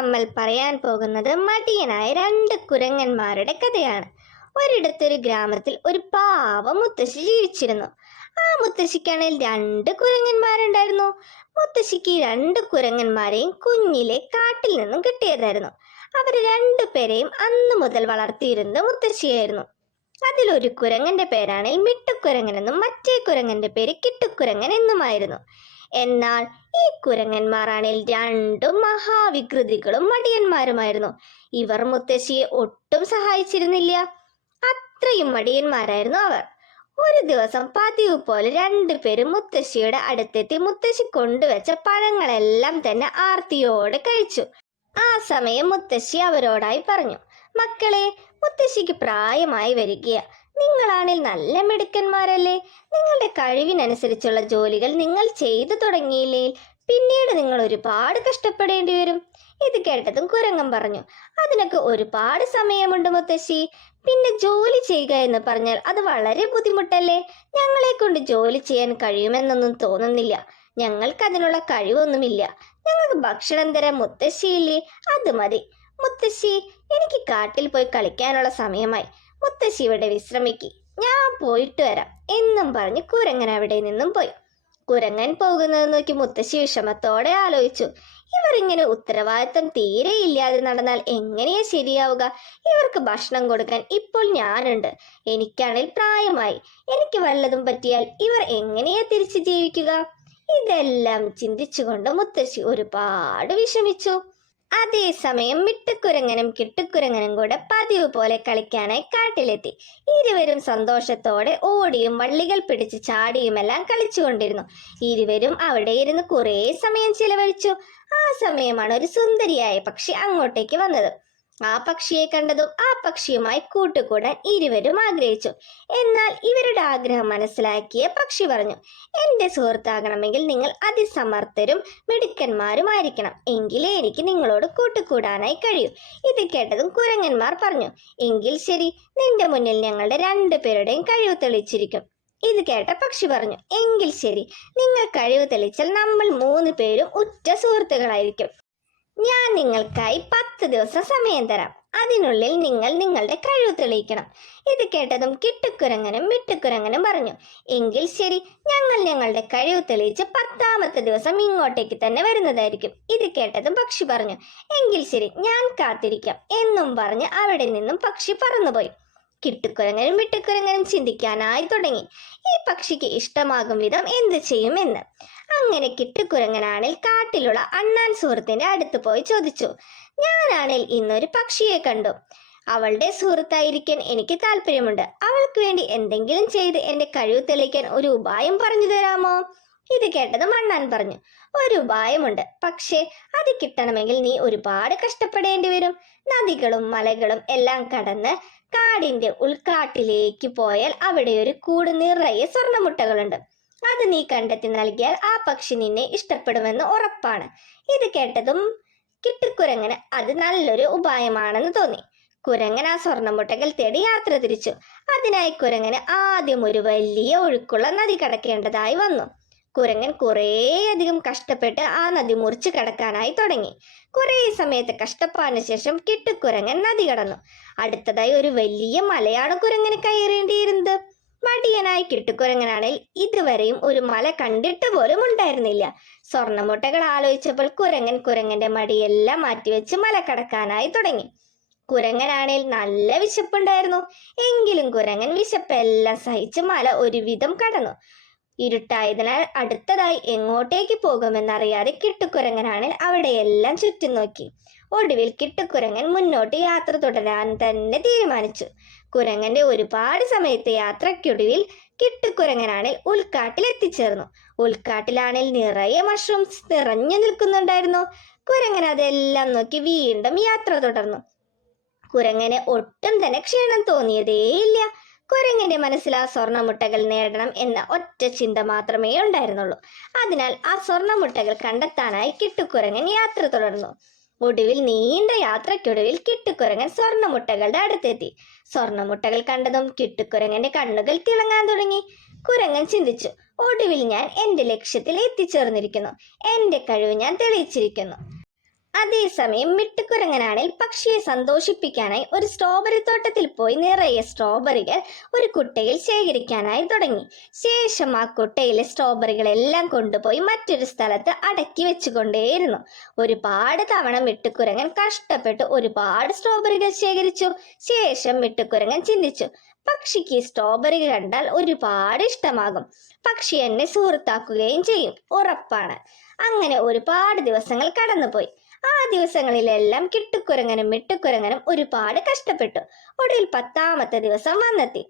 നമ്മൾ പറയാൻ പോകുന്നത് മടിയനായ രണ്ട് കുരങ്ങന്മാരുടെ കഥയാണ്. ഒരിടത്തൊരു ഗ്രാമത്തിൽ ഒരു പാവ മുത്തശ്ശി ജീവിച്ചിരുന്നു. ആ മുത്തശ്ശിക്കാണെങ്കിൽ രണ്ട് കുരങ്ങന്മാരുണ്ടായിരുന്നു. മുത്തശ്ശിക്ക് രണ്ട് കുരങ്ങന്മാരെയും കുഞ്ഞിലെ കാട്ടിൽ നിന്നും കിട്ടിയതായിരുന്നു. അവർ രണ്ടുപേരെയും അന്നു മുതൽ വളർത്തിയിരുന്നത് മുത്തശ്ശിയായിരുന്നു. അതിലൊരു കുരങ്ങന്റെ പേരാണെങ്കിൽ മിട്ടുക്കുരങ്ങൻ എന്നും മറ്റേ കുരങ്ങന്റെ പേര് കിട്ടുക്കുരങ്ങൻ എന്നുമായിരുന്നു. എന്നാൽ ഈ കുരങ്ങന്മാരാണിൽ രണ്ടും മഹാവികൃതികളും മടിയന്മാരുമായിരുന്നു. ഇവർ മുത്തശ്ശിയെ ഒട്ടും സഹായിച്ചിരുന്നില്ല. അത്രയും മടിയന്മാരായിരുന്നു അവർ. ഒരു ദിവസം പതിവ് പോലെ രണ്ടുപേരും മുത്തശ്ശിയുടെ അടുത്തെത്തി മുത്തശ്ശി കൊണ്ടുവച്ച പഴങ്ങളെല്ലാം തന്നെ ആർത്തിയോടെ കഴിച്ചു. ആ സമയം മുത്തശ്ശി അവരോടായി പറഞ്ഞു മക്കളെ മുത്തശ്ശിക്ക് പ്രായമായി വരികയ. നിങ്ങളാണെങ്കിൽ നല്ല മിടുക്കന്മാരല്ലേ? നിങ്ങളുടെ കഴിവിനനുസരിച്ചുള്ള ജോലികൾ നിങ്ങൾ ചെയ്തു തുടങ്ങിയില്ലേ? പിന്നീട് നിങ്ങൾ ഒരുപാട് കഷ്ടപ്പെടേണ്ടി വരും. ഇത് കേട്ടതും കുരങ്ങൻ പറഞ്ഞു അതിനൊക്കെ ഒരുപാട് സമയമുണ്ട് മുത്തശ്ശി. പിന്നെ ജോലി ചെയ്യുക എന്ന് പറഞ്ഞാൽ അത് വളരെ ബുദ്ധിമുട്ടല്ലേ? ഞങ്ങളെ കൊണ്ട് ജോലി ചെയ്യാൻ കഴിയുമെന്നൊന്നും തോന്നുന്നില്ല. ഞങ്ങൾക്ക് അതിനുള്ള കഴിവൊന്നുമില്ല. ഞങ്ങൾക്ക് ഭക്ഷണം തരാൻ മുത്തശ്ശിയില്ലേ? അത് മതി. മുത്തശ്ശി എനിക്ക് കാട്ടിൽ പോയി കളിക്കാനുള്ള സമയമായി. മുത്തശ്ശി ഇവിടെ വിശ്രമിക്ക്. ഞാൻ പോയിട്ട് വരാം. എന്നും പറഞ്ഞ് കുരങ്ങൻ അവിടെ നിന്നും പോയി. കുരങ്ങൻ പോകുന്നത് നോക്കി മുത്തശ്ശി വിഷമത്തോടെ ആലോചിച്ചു. ഇവർ ഇങ്ങനെ ഉത്തരവാദിത്തം തീരെ ഇല്ലാതെ നടന്നാൽ എങ്ങനെയാ ശരിയാവുക? ഇവർക്ക് ഭക്ഷണം കൊടുക്കാൻ ഇപ്പോൾ ഞാനുണ്ട്. എനിക്കാണെങ്കിൽ പ്രായമായി. എനിക്ക് വല്ലതും പറ്റിയാൽ ഇവർ എങ്ങനെയാ തിരിച്ചു ജീവിക്കുക? ഇതെല്ലാം ചിന്തിച്ചുകൊണ്ട് മുത്തശ്ശി ഒരുപാട് വിഷമിച്ചു. അതേസമയം മിട്ടുക്കുരങ്ങനും കിട്ടുക്കുരങ്ങനും കൂടെ പതിവ് പോലെ കളിക്കാനായി കാട്ടിലെത്തി. ഇരുവരും സന്തോഷത്തോടെ ഓടിയും വള്ളികൾ പിടിച്ച് ചാടിയുമെല്ലാം കളിച്ചുകൊണ്ടിരുന്നു. ഇരുവരും അവിടെ ഇരുന്ന് കുറേ സമയം ചിലവഴിച്ചു. ആ സമയമാണ് ഒരു സുന്ദരിയായ പക്ഷി അങ്ങോട്ടേക്ക് വന്നത്. ആ പക്ഷിയെ കണ്ടതും ആ പക്ഷിയുമായി കൂട്ടുകൂടാൻ ഇരുവരും ആഗ്രഹിച്ചു. എന്നാൽ ഇവരുടെ ആഗ്രഹം മനസ്സിലാക്കിയ പക്ഷി പറഞ്ഞു എന്റെ സുഹൃത്താകണമെങ്കിൽ നിങ്ങൾ അതിസമർത്ഥരും മിടുക്കന്മാരുമായിരിക്കണം എങ്കിലേ എനിക്ക് നിങ്ങളോട് കൂട്ടുകൂടാനായി കഴിയൂ. ഇത് കേട്ടതും കുരങ്ങന്മാർ പറഞ്ഞു എങ്കിൽ ശരി നിന്റെ മുന്നിൽ ഞങ്ങളുടെ രണ്ടു പേരുടെയും കഴിവ് തെളിയിച്ചിരിക്കും ഇത് കേട്ട പക്ഷി പറഞ്ഞു എങ്കിൽ ശരി നിങ്ങൾ കഴിവ് തെളിച്ചാൽ നമ്മൾ മൂന്ന് പേരും ഉറ്റ സുഹൃത്തുക്കളായിരിക്കും. ഞാൻ നിങ്ങൾക്കായി പത്ത് ദിവസം സമയം തരാം. അതിനുള്ളിൽ നിങ്ങൾ നിങ്ങളുടെ കഴിവ് തെളിയിക്കണം. ഇത് കേട്ടതും കിട്ടുക്കുരങ്ങനും മിട്ടുക്കുരങ്ങനും പറഞ്ഞു. എങ്കിൽ ശരി ഞങ്ങൾ ഞങ്ങളുടെ കഴിവ് തെളിയിച്ച് പത്താമത്തെ ദിവസം ഇങ്ങോട്ടേക്ക് തന്നെ വരുന്നതായിരിക്കും. ഇത് കേട്ടതും പക്ഷി പറഞ്ഞു. എങ്കിൽ ശരി ഞാൻ കാത്തിരിക്കാം എന്നും പറഞ്ഞ് അവിടെ നിന്നും പക്ഷി പറന്നുപോയി. കിട്ടുക്കുരങ്ങനും വിട്ടുക്കുരങ്ങനും ചിന്തിക്കാനായി തുടങ്ങി. ഈ പക്ഷിക്ക് ഇഷ്ടമാകും വിധം എന്ത് ചെയ്യുമെന്ന്. അങ്ങനെ കിട്ടുക്കുരങ്ങനാണിൽ കാട്ടിലുള്ള അണ്ണാൻ സുഹൃത്തിന്റെ അടുത്ത് പോയി ചോദിച്ചു. ഞാനാണിൽ ഇന്നൊരു പക്ഷിയെ കണ്ടു. അവളുടെ സുഹൃത്തായിരിക്കാൻ എനിക്ക് താല്പര്യമുണ്ട്. അവൾക്ക് വേണ്ടി എന്തെങ്കിലും ചെയ്ത് എന്റെ കഴിവ് തെളിയിക്കാൻ ഒരു ഉപായം പറഞ്ഞു തരാമോ? ഇത് കേട്ടത് മണ്ണാൻ പറഞ്ഞു. ഒരു ഉപായമുണ്ട്. പക്ഷേ അത് കിട്ടണമെങ്കിൽ നീ ഒരുപാട് കഷ്ടപ്പെടേണ്ടി വരും. നദികളും മലകളും എല്ലാം കടന്ന് കാടിന്റെ ഉൾക്കാട്ടിലേക്ക് പോയാൽ അവിടെ ഒരു കൂട് നിറയെ സ്വർണമുട്ടകളുണ്ട് അത് നീ കണ്ടെത്തി നൽകിയാൽ ആ പക്ഷി നിന്നെ ഇഷ്ടപ്പെടുമെന്ന് ഉറപ്പാണ്. ഇത് കേട്ടതും കിട്ടിക്കുരങ്ങന് അത് നല്ലൊരു ഉപായമാണെന്ന് തോന്നി. കുരങ്ങൻ ആ സ്വർണമുട്ടകൾ തേടി യാത്ര തിരിച്ചു. അതിനായി കുരങ്ങന് ആദ്യം ഒരു വലിയ ഒഴുക്കുള്ള നദി കടക്കേണ്ടതായി വന്നു. കുരങ്ങൻ കുറേയധികം കഷ്ടപ്പെട്ട് ആ നദി മുറിച്ച് കടക്കാനായി തുടങ്ങി. കുറേ സമയത്ത് കഷ്ടപ്പാടിന് ശേഷം കിട്ടുക്കുരങ്ങൻ നദി കടന്നു. അടുത്തതായി ഒരു വലിയ മലയാണ് കുരങ്ങന് കയറേണ്ടിയിരുന്നത്. മടിയനായി കിട്ടുക്കുരങ്ങനാണെങ്കിൽ ഇതുവരെയും ഒരു മല കണ്ടിട്ട് പോലും ഉണ്ടായിരുന്നില്ല. സ്വർണമുട്ടകൾ ആലോചിച്ചപ്പോൾ കുരങ്ങൻ കുരങ്ങന്റെ മടിയെല്ലാം മാറ്റിവെച്ച് മല കടക്കാനായി തുടങ്ങി. കുരങ്ങനാണേൽ നല്ല വിശപ്പുണ്ടായിരുന്നു. എങ്കിലും കുരങ്ങൻ വിശപ്പെല്ലാം സഹിച്ച് മല ഒരുവിധം കടന്നു. ഇരുട്ടായതിനാൽ അടുത്തതായി എങ്ങോട്ടേക്ക് പോകുമെന്നറിയാതെ കിട്ടുക്കുരങ്ങനാണ് അവിടെയെല്ലാം ചുറ്റും നോക്കി. ഒടുവിൽ കിട്ടുക്കുരങ്ങൻ മുന്നോട്ട് യാത്ര തുടരാൻ തന്നെ തീരുമാനിച്ചു. കുരങ്ങന്റെ ഒരുപാട് സമയത്തെ യാത്രയ്ക്കൊടുവിൽ കിട്ടുക്കുരങ്ങനാണെങ്കിൽ ഉൾക്കാട്ടിൽ എത്തിച്ചേർന്നു ഉൾക്കാട്ടിലാണെങ്കിൽ നിറയെ മഷ്റൂംസ് നിറഞ്ഞു നിൽക്കുന്നുണ്ടായിരുന്നു. കുരങ്ങൻ അതെല്ലാം നോക്കി വീണ്ടും യാത്ര തുടർന്നു. കുരങ്ങനെ ഒട്ടും തന്നെ ക്ഷീണം തോന്നിയതേയില്ല. കുരങ്ങന്റെ മനസ്സിൽ ആ സ്വർണമുട്ടകൾ നേടണം എന്ന ഒറ്റ ചിന്ത മാത്രമേ ഉണ്ടായിരുന്നുള്ളൂ. അതിനാൽ ആ സ്വർണമുട്ടകൾ കണ്ടെത്താനായി കിട്ടുക്കുരങ്ങൻ യാത്ര തുടർന്നു. ഒടുവിൽ നീണ്ട യാത്രയ്ക്കൊടുവിൽ കിട്ടുക്കുരങ്ങൻ സ്വർണമുട്ടകളുടെ അടുത്തെത്തി. സ്വർണമുട്ടകൾ കണ്ടതും കിട്ടുക്കുരങ്ങന്റെ കണ്ണുകൾ തിളങ്ങാൻ തുടങ്ങി. കുരങ്ങൻ ചിന്തിച്ചു ഒടുവിൽ ഞാൻ എന്റെ ലക്ഷ്യത്തിൽ എത്തിച്ചേർന്നിരിക്കുന്നു. എന്റെ കഴിവ് ഞാൻ തെളിയിച്ചിരിക്കുന്നു. അതേസമയം മിട്ടുക്കുരങ്ങനാണെങ്കിൽ പക്ഷിയെ സന്തോഷിപ്പിക്കാനായി ഒരു സ്ട്രോബെറി തോട്ടത്തിൽ പോയി നിറയെ സ്ട്രോബെറികൾ ഒരു കുട്ടയിൽ ശേഖരിക്കാനായി തുടങ്ങി. ശേഷം ആ കുട്ടയിലെ സ്ട്രോബെറികളെല്ലാം കൊണ്ടുപോയി മറ്റൊരു സ്ഥലത്ത് അടക്കി വെച്ചുകൊണ്ടേയിരുന്നു. ഒരുപാട് തവണ മിട്ടുകുരങ്ങൻ കഷ്ടപ്പെട്ട് ഒരുപാട് സ്ട്രോബെറികൾ ശേഖരിച്ചു. ശേഷം മിട്ടുകുരങ്ങൻ ചിന്തിച്ചു പക്ഷിക്ക് സ്ട്രോബെറി കണ്ടാൽ ഒരുപാട് ഇഷ്ടമാകും. പക്ഷി എന്നെ സുഹൃത്താക്കുകയും ചെയ്യും. ഉറപ്പാണ്. അങ്ങനെ ഒരുപാട് ദിവസങ്ങൾ കടന്നുപോയി. ആ ദിവസങ്ങളിലെല്ലാം കിട്ടുക്കുരങ്ങനും മിട്ടുക്കുരങ്ങനും ഒരുപാട് കഷ്ടപ്പെട്ടു. ഒടുവിൽ പത്താമത്തെ ദിവസം വന്നെത്തി.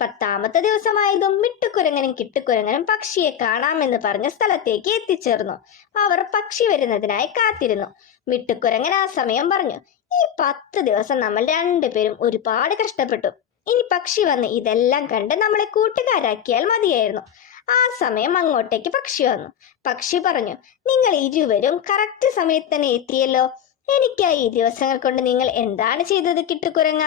പത്താമത്തെ ദിവസമായതും മിട്ടുക്കുരങ്ങനും കിട്ടുക്കുരങ്ങനും പക്ഷിയെ കാണാമെന്ന് പറഞ്ഞ സ്ഥലത്തേക്ക് എത്തിച്ചേർന്നു. അവർ പക്ഷി വരുന്നതിനായി കാത്തിരുന്നു. മിട്ടുക്കുരങ്ങൻ ആ സമയം പറഞ്ഞു ഈ പത്ത് ദിവസം നമ്മൾ രണ്ടുപേരും ഒരുപാട് കഷ്ടപ്പെട്ടു. ഇനി പക്ഷി വന്ന് ഇതെല്ലാം കണ്ട് നമ്മളെ കൂട്ടുകാരാക്കിയാൽ മതിയായിരുന്നു. ആ സമയം അങ്ങോട്ടേക്ക് പക്ഷി വന്നു. പക്ഷി പറഞ്ഞു നിങ്ങൾ ഇരുവരും കറക്റ്റ് സമയത്ത് തന്നെ എത്തിയല്ലോ. എനിക്കായി ഈ ദിവസങ്ങൾ കൊണ്ട് നിങ്ങൾ എന്താണ് ചെയ്തത് കിട്ടുക്കുരങ്ങ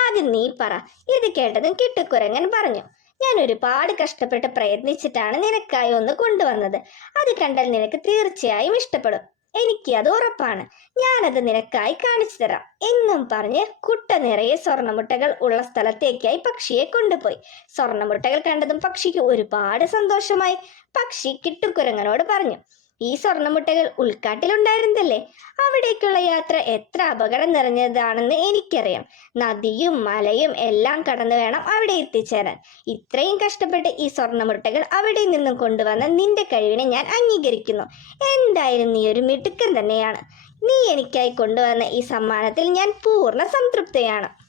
ആദ്യം നീ പറ. ഇത് കേട്ടതും കിട്ടുക്കുരങ്ങൻ പറഞ്ഞു ഞാൻ ഒരുപാട് കഷ്ടപ്പെട്ട് പ്രയത്നിച്ചിട്ടാണ് നിനക്കായി ഒന്ന് കൊണ്ടുവന്നത്. അത് കണ്ടാൽ നിനക്ക് തീർച്ചയായും ഇഷ്ടപ്പെടും. എനിക്ക് അത് ഉറപ്പാണ്. ഞാനത് നിനക്കായി കാണിച്ചു തരാം. എന്നും പറഞ്ഞ് കുട്ട നിറയെ സ്വർണമുട്ടകൾ ഉള്ള സ്ഥലത്തേക്കായി പക്ഷിയെ കൊണ്ടുപോയി. സ്വർണമുട്ടകൾ കണ്ടതും പക്ഷിക്ക് ഒരുപാട് സന്തോഷമായി. പക്ഷി കിട്ടുക്കുരങ്ങനോട് പറഞ്ഞു. ഈ സ്വർണമുട്ടകൾ ഉൾക്കാട്ടിലുണ്ടായിരുന്നല്ലേ? അവിടേക്കുള്ള യാത്ര എത്ര അപകടം നിറഞ്ഞതാണെന്ന് എനിക്കറിയാം. നദിയും മലയും എല്ലാം കടന്നു വേണം അവിടെ എത്തിച്ചേരാൻ. ഇത്രയും കഷ്ടപ്പെട്ട് ഈ സ്വർണമുട്ടകൾ അവിടെ നിന്നും കൊണ്ടുവന്ന നിന്റെ കഴിവിനെ ഞാൻ അംഗീകരിക്കുന്നു. എന്തായാലും നീ ഒരു മിടുക്കൻ തന്നെയാണ്. നീ എനിക്കായി കൊണ്ടുവന്ന ഈ സമ്മാനത്തിൽ ഞാൻ പൂർണ സംതൃപ്തയാണ്.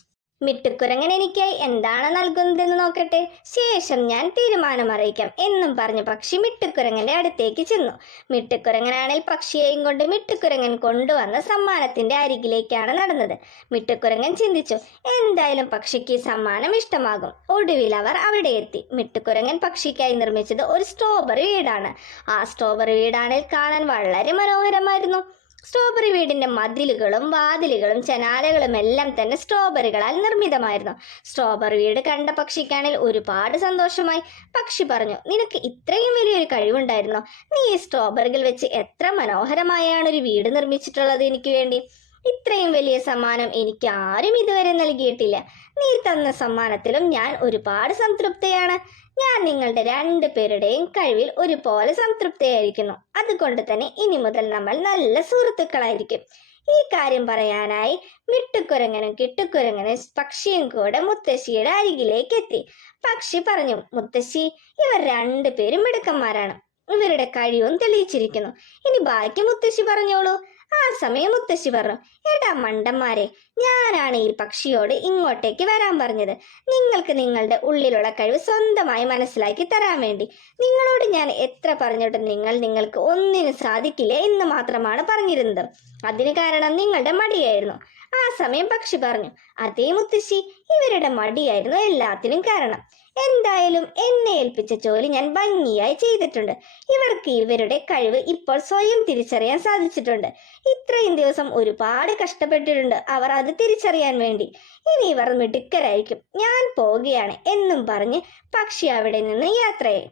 മിട്ടുക്കുരങ്ങൻ എനിക്കായി എന്താണ് നൽകുന്നതെന്ന് നോക്കട്ടെ? ശേഷം ഞാൻ തീരുമാനം അറിയിക്കാം. എന്നും പറഞ്ഞ് പക്ഷി മിട്ടുക്കുരങ്ങന്റെ അടുത്തേക്ക് ചെന്നു. മിട്ടുക്കുരങ്ങനാണെങ്കിൽ പക്ഷിയെയും കൊണ്ട് മിട്ടുക്കുരങ്ങൻ കൊണ്ടുവന്ന സമ്മാനത്തിന്റെ അരികിലേക്കാണ് നടന്നത്. മിട്ടുക്കുരങ്ങൻ ചിന്തിച്ചു എന്തായാലും പക്ഷിക്ക് സമ്മാനം ഇഷ്ടമാകും. ഒടുവിൽ അവർ അവിടെ എത്തി. മിട്ടുക്കുരങ്ങൻ പക്ഷിക്കായി നിർമ്മിച്ചത് ഒരു സ്ട്രോബെറി വീടാണ്. ആ സ്ട്രോബെറി വീടാണെങ്കിൽ കാണാൻ വളരെ മനോഹരമായിരുന്നു. സ്ട്രോബെറി വീടിന്റെ മതിലുകളും വാതിലുകളും ജനാലകളും എല്ലാം തന്നെ സ്ട്രോബെറികളാൽ നിർമ്മിതമായിരുന്നു. സ്ട്രോബെറി വീട് കണ്ട പക്ഷിക്കാണിൽ ഒരുപാട് സന്തോഷമായി. പക്ഷി പറഞ്ഞു നിനക്ക് ഇത്രയും വലിയൊരു കഴിവുണ്ടായിരുന്നോ? നീ ഈ സ്ട്രോബെറികൾ വെച്ച് എത്ര മനോഹരമായാണ് ഒരു വീട് നിർമ്മിച്ചിട്ടുള്ളത് എനിക്ക് വേണ്ടി. ഇത്രയും വലിയ സമ്മാനം എനിക്ക് ആരും ഇതുവരെ നൽകിയിട്ടില്ല. നീ തന്ന സമ്മാനത്തിലും ഞാൻ ഒരുപാട് സംതൃപ്തയാണ്. ഞാൻ നിങ്ങളുടെ രണ്ടു പേരുടെയും കഴിവിൽ ഒരുപോലെ സംതൃപ്തിയായിരിക്കുന്നു. അതുകൊണ്ട് തന്നെ ഇനി മുതൽ നമ്മൾ നല്ല സുഹൃത്തുക്കളായിരിക്കും. ഈ കാര്യം പറയാനായി മിട്ടുക്കുരങ്ങനും കിട്ടുക്കുരങ്ങനും പക്ഷിയും കൂടെ മുത്തശ്ശിയുടെ അരികിലേക്ക് എത്തി. പക്ഷി പറഞ്ഞു മുത്തശ്ശി ഇവർ രണ്ടുപേരും മിടുക്കന്മാരാണ്. ഇവരുടെ കഴിവും തെളിയിച്ചിരിക്കുന്നു. ഇനി ബാക്കി മുത്തശ്ശി പറഞ്ഞോളൂ. ആ സമയം മുത്തശ്ശി പറഞ്ഞു. എടാ മണ്ടന്മാരെ ഞാനാണ് ഈ പക്ഷിയോട് ഇങ്ങോട്ടേക്ക് വരാൻ പറഞ്ഞത്. നിങ്ങൾക്ക് നിങ്ങളുടെ ഉള്ളിലുള്ള കഴിവ് സ്വന്തമായി മനസ്സിലാക്കി തരാൻ വേണ്ടി. നിങ്ങളോട് ഞാൻ എത്ര പറഞ്ഞിട്ടും നിങ്ങൾ നിങ്ങൾക്ക് ഒന്നിനും സാധിക്കില്ല എന്ന് മാത്രമാണ് പറഞ്ഞിരുന്നത്. അതിന് കാരണം നിങ്ങളുടെ മടിയായിരുന്നു. ആ സമയം പക്ഷി പറഞ്ഞു അതേ മുത്തശ്ശി ഇവരുടെ മടിയായിരുന്നു എല്ലാത്തിനും കാരണം. എന്തായാലും എന്നെ ഏൽപ്പിച്ച ജോലി ഞാൻ ഭംഗിയായി ചെയ്തിട്ടുണ്ട്. ഇവർക്ക് ഇവരുടെ കഴിവ് ഇപ്പോൾ സ്വയം തിരിച്ചറിയാൻ സാധിച്ചിട്ടുണ്ട്. ഇത്രയും ദിവസം ഒരുപാട് കഷ്ടപ്പെട്ടിട്ടുണ്ട് അവർ അത് തിരിച്ചറിയാൻ വേണ്ടി. ഇനി ഇവർ മിടുക്കരായിരിക്കും. ഞാൻ പോവുകയാണ് എന്നും പറഞ്ഞ് പക്ഷി അവിടെ നിന്ന് യാത്രയായി.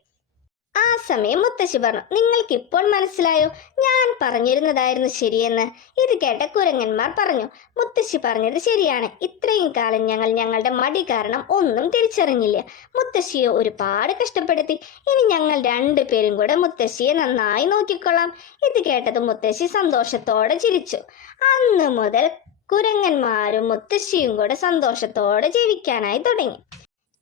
ആ സമയം മുത്തശ്ശി പറഞ്ഞു. നിങ്ങൾക്ക് ഇപ്പോൾ മനസ്സിലായോ? ഞാൻ പറഞ്ഞിരുന്നതായിരുന്നു ശരിയെന്ന്. ഇത് കേട്ട കുരങ്ങന്മാർ പറഞ്ഞു. മുത്തശ്ശി പറഞ്ഞത് ശരിയാണ്. ഇത്രയും കാലം ഞങ്ങൾ ഞങ്ങളുടെ മടി കാരണം ഒന്നും തിരിച്ചറിഞ്ഞില്ല. മുത്തശ്ശിയെ ഒരുപാട് കഷ്ടപ്പെടുത്തി. ഇനി ഞങ്ങൾ രണ്ടുപേരും കൂടെ മുത്തശ്ശിയെ നന്നായി നോക്കിക്കൊള്ളാം. ഇത് കേട്ടത് മുത്തശ്ശി സന്തോഷത്തോടെ ചിരിച്ചു. അന്ന് മുതൽ കുരങ്ങന്മാരും മുത്തശ്ശിയും കൂടെ സന്തോഷത്തോടെ ജീവിക്കാനായി തുടങ്ങി.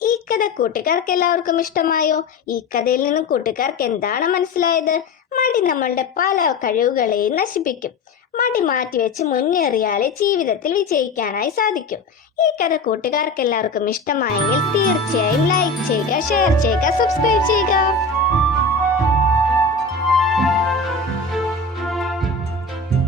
ഈ കഥ കൂട്ടുകാർക്ക് എല്ലാവർക്കും ഇഷ്ടമായോ? ഈ കഥയിൽ നിന്നും കൂട്ടുകാർക്ക് എന്താണ് മനസ്സിലായത്? മടി നമ്മളുടെ പല കഴിവുകളെയും നശിപ്പിക്കും. മടി മാറ്റിവെച്ച് മുന്നേറിയാലേ ജീവിതത്തിൽ വിജയിക്കാനായി സാധിക്കും. ഈ കഥ കൂട്ടുകാർക്ക് എല്ലാവർക്കും ഇഷ്ടമായെങ്കിൽ തീർച്ചയായും ലൈക്ക് ചെയ്യുക ഷെയർ ചെയ്യുക സബ്സ്ക്രൈബ് ചെയ്യുക.